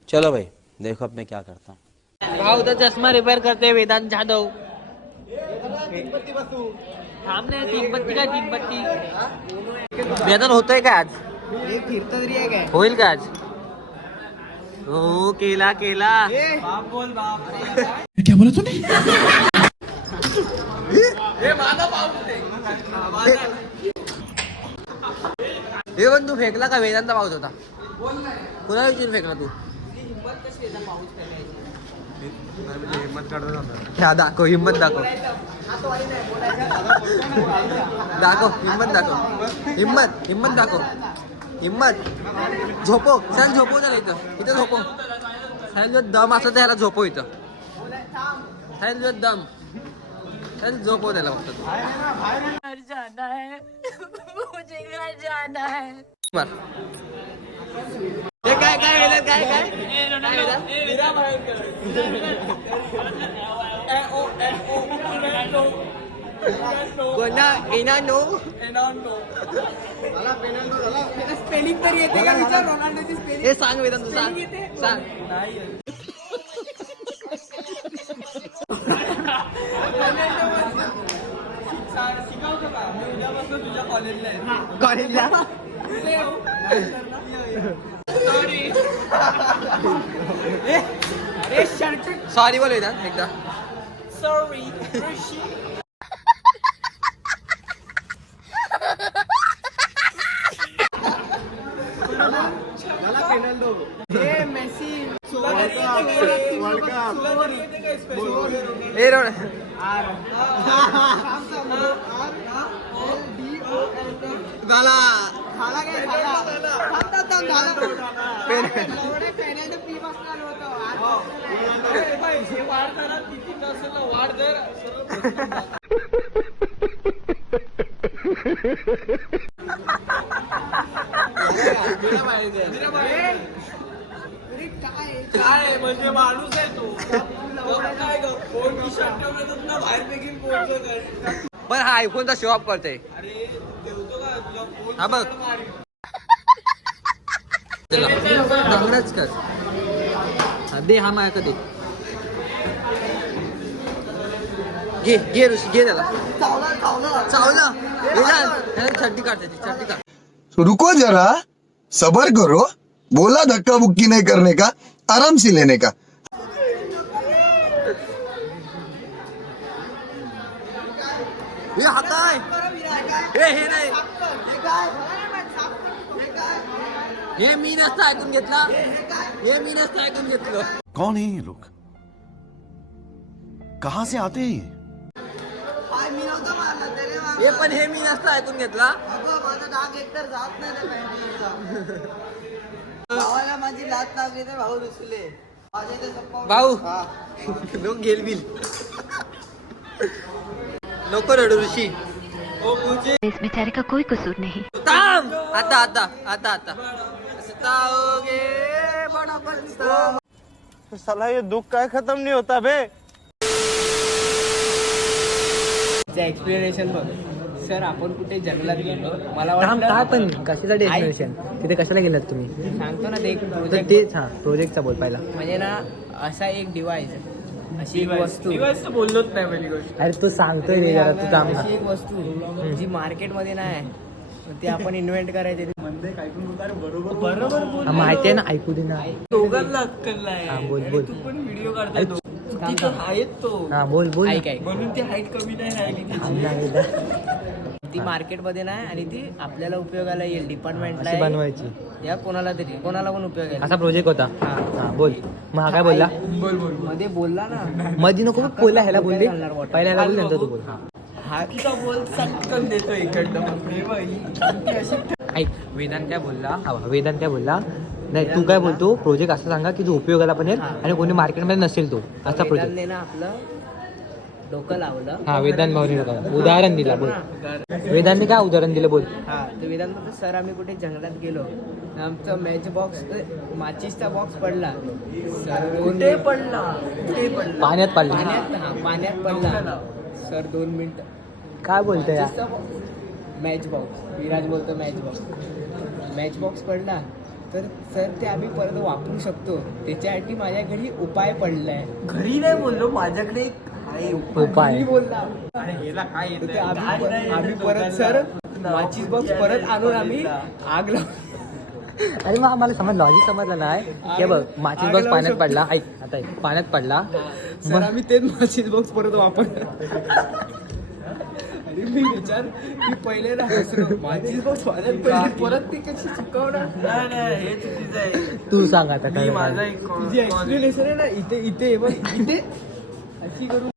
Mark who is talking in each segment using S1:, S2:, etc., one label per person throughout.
S1: चलो भाई देखो अब मैं क्या करता हूँ।
S2: भाऊ तो चष्मा रिपेअर करते वेदांत जाधव. सामने तीन बत्ती का तीन बत्ती. वेदन होतोय का आज? होईल का आज? हो केला केला.
S3: क्या बोला तूने?
S2: हे पण तू फेकला का वेदांत पाऊस होता? कुणाला विचारून फेकला तू? ह्या दाखव हिम्मत दाखव. दाखव हिम्मत दाखव. हिम्मत हिम्मत दाखव. हिम्मत झोपो. चल झोपो त्याला इथं. इथं झोपो. जो दम असं त्याला झोपो इथं. जो दम चल झोपो त्याला फक्त. बर हे काय काय वेदांत काय काय कोणा एनानो
S4: स्पेलिंग तरी येते का विचार रोनाल्डोची स्पेलिंग.
S2: हे सांग वेदांत तू सांग सांग.
S4: शिकवतो का मी उद्यापासून तुझ्या कॉलेजला आहे.
S2: कॉलेजला सॉरी बोल वेदांत एकदा.
S4: सॉरी मेसी
S2: हे रोड झाला
S4: काय म्हणजे माणूस आहे तो. काय कोण टी-शर्ट ठेवलं तुला बाहेर पेकीन कोणचं.
S2: पण हा आयफोनचा शो ऑफ करतोय.
S4: अरे ठेवतो का तुला फोन
S2: हा बघ लग्नच कर. हा दे हा माया दे. घे घे ऋषी घे त्याला. चावलं वेदांत छड्डी काढते छड्डी काढ.
S5: तो रुको जरा सबर करो. बोला धक्का बुक्की नहीं करने का, आराम से लेने का.
S2: हे हा काय हे नाही हे मी नसतं ऐकून घेतला. हे मी नसतं ऐकून घेतलं.
S3: कौन है ये लोग? कहाँ से आते हैं ये?
S2: हे पण हे मी नसतं ऐकून घेतला.
S4: माझी लात लागली तर भाऊ रुसले.
S2: भाऊ लोक गेल बिल नको रडू ऋषी.
S6: इस बेचारे का कोई कसूर नहीं.
S2: थांब आता आता आता आता सताओगे बड़ा पछतावा.
S7: साला ये दुख काय खत्म नहीं होता बे.
S4: एक्सप्लेनेशन बघ सर. आपण कुठे जंगलात गेलो. मला
S2: थांब काय
S4: वाटलं
S2: पण कशासाठी एक्सप्लेनेशन तिथे कशाला गेलात तुम्ही?
S4: सांगतो ना ते एक
S2: तर
S4: प्रोजेक्ट
S2: तेच हा प्रोजेक्टचा बोल पहिला.
S4: म्हणजे ना असा एक डिव्हाइस अशी एक वस्तू बोललोच नाही पहिली गोष्ट.
S2: अरे तू सांगतोय रे जरा तू थांब.
S4: अशी एक वस्तू जी मार्केटमध्ये नाही ती आपण इन्व्हेंट करायची. बरोबर
S2: माहिती आहे ना ऐकू दे ना.
S4: दोघांना अक्कल नाही.
S2: हा, बोल, बोल.
S4: तू पण व्हिडिओ काढतोय तो. तिथं आहेत तो.
S2: हा बोल बोल.
S4: म्हणून ती हाईट कमी नाही राहिली तिची. ती मार्केटमध्ये नाही आणि ती आपल्याला उपयोगाला येईल. डिपार्टमेंटला
S2: अशी बनवायची
S4: या कोणाला तरी कोणाला पण उपयोग येईल.
S2: असा प्रोजेक्ट होता. हा बोल मग हा काय बोलला?
S4: मध्ये बोलला ना.
S2: मधी नको पहिला ह्याला बोल दे. पहिला ह्याला बोल नंतर तू बोल.
S4: हा तिचा बोल सटकन देतो इकडनं.
S2: ऐक वेदांत काय बोलला. हा वेदांत काय बोलला नाही तू काय बोलतो प्रोजेक्ट असं सांगा की जो उपयोगाला पण येईल आणि कोणी मार्केटमध्ये नसेल तो असा प्रोजेक्ट.
S4: ना आपलं डोकं लावलं.
S2: हा वेदांत भाऊने उदाहरण दिला बोल. वेदांतने काय उदाहरण दिलं बोल.
S4: हा तर वेदांत बोलतो, सर आम्ही कुठे जंगलात गेलो. आमचा मॅच बॉक्स माचीसचा बॉक्स पडला. सर कुठे पडला.
S2: पाण्यात पडला.
S4: पाण्यात पडला. Sir 2 minute.
S2: काय बोलतोय यार?
S4: Match box. विराज बोलतो मॅच बॉक्स. मॅच बॉक्स पडला. तर सर ते आम्ही परत वापरू शकतो त्याच्यासाठी माझ्या घरी उपाय पडलाय.
S2: घरी नाही बोललो, माझ्याकडे एक आहे
S4: उपाय घरी बोलला. तर ते आम्ही परत सर माचीस बॉक्स परत आणून आम्ही आग लावू.
S2: अरे मग आम्हाला समज लॉजिक समजलं नाही. हे बघ माचीस बॉक्स पाण्यात पडला, ऐक आता ऐक, पाण्यात पडला
S4: सर आम्ही तेच माचीस बॉक्स परत वापरतो. अरे मी विचार मी पहिले ना हसलो, माचीस बॉक्स पाण्यात पडली परत ती कशी चुकवणार.
S2: नाही हे चुकीचं आहे.
S8: तू सांग आता काय
S2: माझा एक
S4: तुझी एक्सप्लेनेशन आहे ना इथे इथे बघ इथे अशी करू.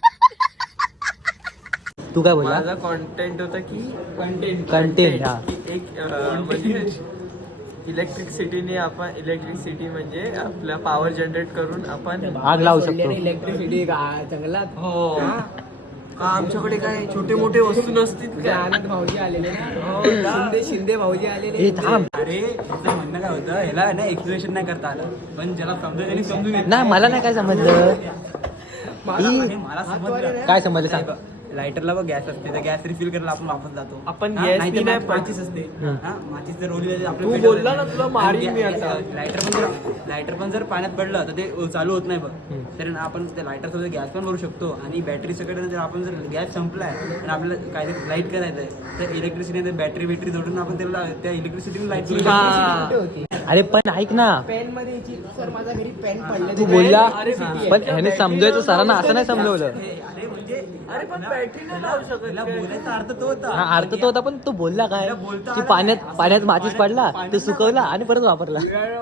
S8: तू काय बोलला?
S2: माझा कॉन्टेंट होता की
S8: कंटेंट हा
S2: एक म्हणजे इलेक्ट्रिसिटीने आपण इलेक्ट्रिसिटी म्हणजे आपला पॉवर जनरेट करून आपण
S8: आग लावू शकतो.
S4: इलेक्ट्रिसिटी जंगलात.
S2: हो का आमच्याकडे काय छोटे मोठे वस्तू नसतील
S4: तुझे आनंद भाऊजी आलेले ना, शिंदे भाऊजी आलेले.
S8: हे थांब.
S9: अरे त्याचं म्हणणं काय होतं, ह्याला ना एक्सप्लेनेशन नाही करता आलं, पण ज्याला समजेल त्यांनी समजून घेतलं.
S8: नाही मला नाही काय समजलं.
S9: मला समजलं.
S8: काय समजलं सांग.
S9: लायटरला बघ गॅस असते, त्या गॅस रिफिल करायला आपण वापस जातो.
S2: आपण
S9: हा,
S2: gas
S9: नाहीतर
S2: बी नाही
S9: माचीस असते. हा, माचीस जर रोली
S2: तू बोलला ना तुला मारीन मी आता.
S9: लायटर पण जर पाण्यात पडलं तर ते चालू होत नाही बघ. तर आपण त्या लायटर सोबत गॅस पण भरू शकतो. आणि बॅटरी सगळं जर आपण जर गॅस संपलाय आणि आपल्याला काय लाईट करायचं आहे तर इलेक्ट्रिसिटी बॅटरी जोडून आपण त्याला त्या इलेक्ट्रिसिटीने लाईट करू शकतो.
S8: अरे पण ऐक ना,
S4: पेन मध्ये सर माझ्या घरी पेन पडले.
S8: तू बोलला पण ह्याने समजायचं सरांना असं नाही समजवलं.
S2: अरे पण बॅटरी नाही लावू शकत.
S9: बोलायचा अर्थ तो होता.
S8: हा अर्थ तो होता पण तू बोलला काय की पाण्यात माचीस पडला तो सुकवला आणि परत वापरला.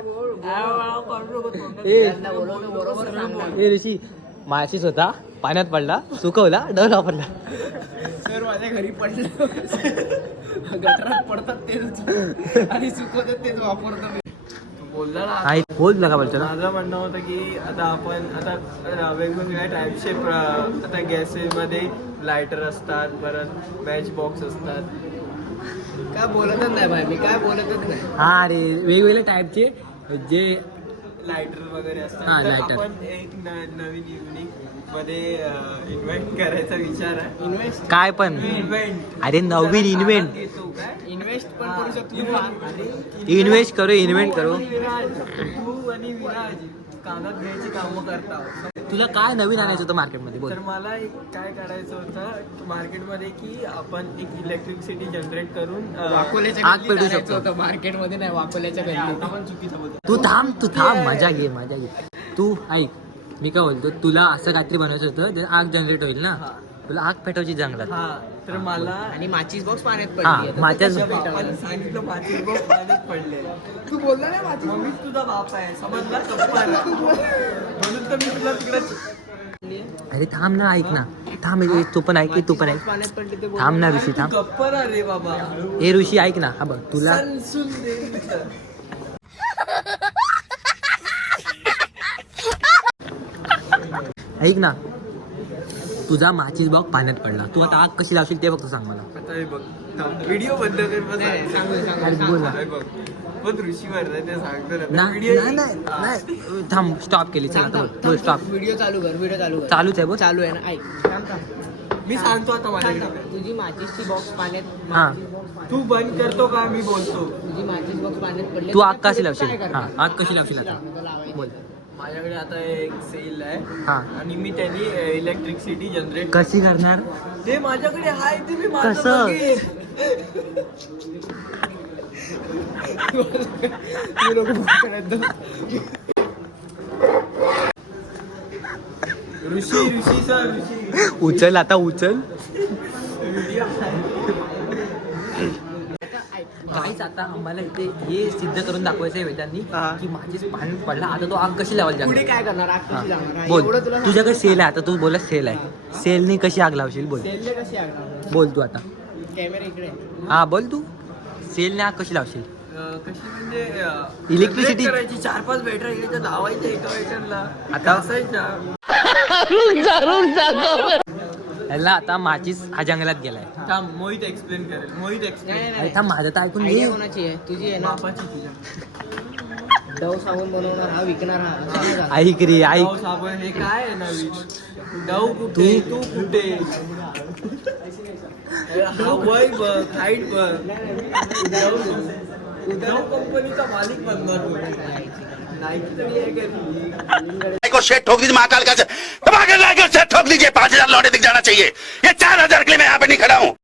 S8: ए ऋषी माचीस होता पाण्यात पडला सुकवला डबल वापरला.
S4: सर माझ्या घरी पडलं गटरात पडतात तेच आणि सुकवतात तेच वापरतो मी.
S2: बोलला ना
S8: ऐक बोल का बोलतो ना.
S2: माझं म्हणणं होतं की आता आपण आता वेगवेगळ्या टाईपचे आता गॅसेसमध्ये लायटर असतात, परत मॅच बॉक्स असतात.
S4: काय बोलतच नाही भाई, मी काय बोलतच नाही.
S8: हा रे वेगवेगळ्या टाईपचे जे
S2: लायटर वगैरे असतात.
S8: हा,
S2: तर
S8: lighter.
S2: आपण एक नवीन युनिक मध्ये इन्व्हेंट करायचा विचार आहे.
S4: इन्व्हेस्ट
S8: काय पण
S2: इन्व्हेंट
S8: अरे नवीन इन्व्हेंट
S2: घेतो काय
S4: इन्व्हेस्ट पण करू शकतो.
S8: इन्व्हेस्ट करू इन्व्हेंट करू.
S2: तू आणि विराज कागद घ्यायची कामं करता.
S8: तुला काय नवीन आणायचं होतं मार्केटमध्ये बोल.
S2: तर मला एक काय करायचं होतं मार्केटमध्ये की आपण एक इलेक्ट्रिसिटी जनरेट करून
S4: वाकोल्याच्या
S8: आग
S4: गल्लीत
S8: पेटवू
S4: आणायचं
S8: शकतो.
S4: होतं मार्केटमध्ये नाही, वाकोल्याच्या गल्लीत.
S2: आपण चुकीचं बोलतो.
S8: तू थांब मजा घे मजा घे. तू ऐक मी काय बोलतो तुला असं काहीतरी बनवायचं होतं जे आग जनरेट होईल ना. तुला आग पेटवायची जंगलात.
S2: हा तर मला
S4: आणि माचीस बॉक्स पाण्यात
S8: हा,
S4: पडली.
S8: माचीस-
S2: बापाने सांगितलं माचीस बॉक्स पाण्यात पडले.
S4: तू बोलला नाही माचीस
S2: मग मी तुझा बाप आहे समजला कप्पाला. म्हणून तर मी तुला तिकडे
S8: अरे थांब ना ऐक ना थांब तू पण ऐक तू पण ऐक
S4: पाण्यात पडली ते
S8: थांब ना ऋषी थांब.
S2: गप्पा रे बाबा.
S8: ए ऋषी ऐक ना हा बघ तुला
S2: सनसून दे इथं.
S8: ऐक ना तुझा माचीस बॉक्स पाण्यात पडला तू आता आग कशी लावशील ते फक्त सांग मला.
S2: आता हे बघ व्हिडिओ बंद कर बस.
S8: अरे बोल ना.
S2: हे बघ पण ऋषीवर नाही ते सांगतो ना
S8: नाही
S2: व्हिडिओ
S8: नाही थांब स्टॉप केली चला आता बोल स्टॉप.
S4: व्हिडिओ चालू कर.
S8: चालूच आहे बोल.
S4: चालू आहे ना, ऐक. थांब.
S2: मी सांगतो आता माझ्याकडे.
S4: तुझी माचीसची बॉक्स पाण्यात
S8: हा
S2: तू बंद करतो का मी बोलतो.
S4: तुझी माचीस बॉक्स पाण्यात पडली.
S8: तू आग कशी
S4: काय
S8: लावशील
S4: करणार?
S8: हा आग कशी लावशील आता बोल.
S2: माझ्याकडे आता एक सेल आहे
S8: हा
S2: आणि मी त्यांनी इलेक्ट्रिसिटी जनरेट
S8: कशी करणार
S2: ते माझ्याकडे आहे ते मी माझं
S8: कसं?
S2: बघेन.
S4: मी लोकं करत
S2: ऋषी सर ऋषी
S8: उचल आता उचल. काहीच आता आम्हाला इथे हे सिद्ध करून दाखवायचं आहे वेदांनी की माझीच पाण्यात पडला आता तो आग कशी लावायला
S4: पुढे
S8: लागला.
S4: काय करणार, आग कशी लावणार? हा,
S8: बोल
S4: एवढं तुला
S8: तुझ्याकडे सेल आहे आता तू बोला सेल आहे सेलनी कशी आग लावशील बोल.
S4: सेलने कशी आग लावणार?
S8: बोल तू आता
S4: कॅमेरा इकडे आहे.
S8: हा बोल तू सेलने आग कशी लावशील.
S2: कशी म्हणजे
S8: Electricity-
S2: generate करायची 4-5 बॅटरी घ्यायच्या लावायच्या एका बॅटरला
S8: आता-
S2: असायच्या.
S8: ह्याला आता माचीस हा जंगलात गेलाय.
S2: थांब मोहित एक्सप्लेन करेल. मोहित एक्सप्लेन
S4: नाही,
S8: अरे
S4: नाही,
S8: थांब माझं तर ऐकून
S4: आयडिया
S8: घे.
S4: कोणाची आहे? तुझी आहे ना.
S2: बापाची तुझ्या
S4: डव साबण बनवणार हा, विकणार हा, असं नाही झालं.
S8: ऐक रे ऐक
S2: डव साबण हे काय आहे नवीन. डव कुठे तू कुठे हवाई बघ हाईट बघ. डव
S4: उद्या कंपनीचा मालिक बनणार नाईकी तरी आहे का
S3: को शेट ठोक दीजिए महाकाल का दबा के लाइक और शेट ठोक दीजिए 5,000 लौटे दिख जाना चाहिए ये 4,000 के लिए मैं यहाँ पे नहीं खड़ा हूँ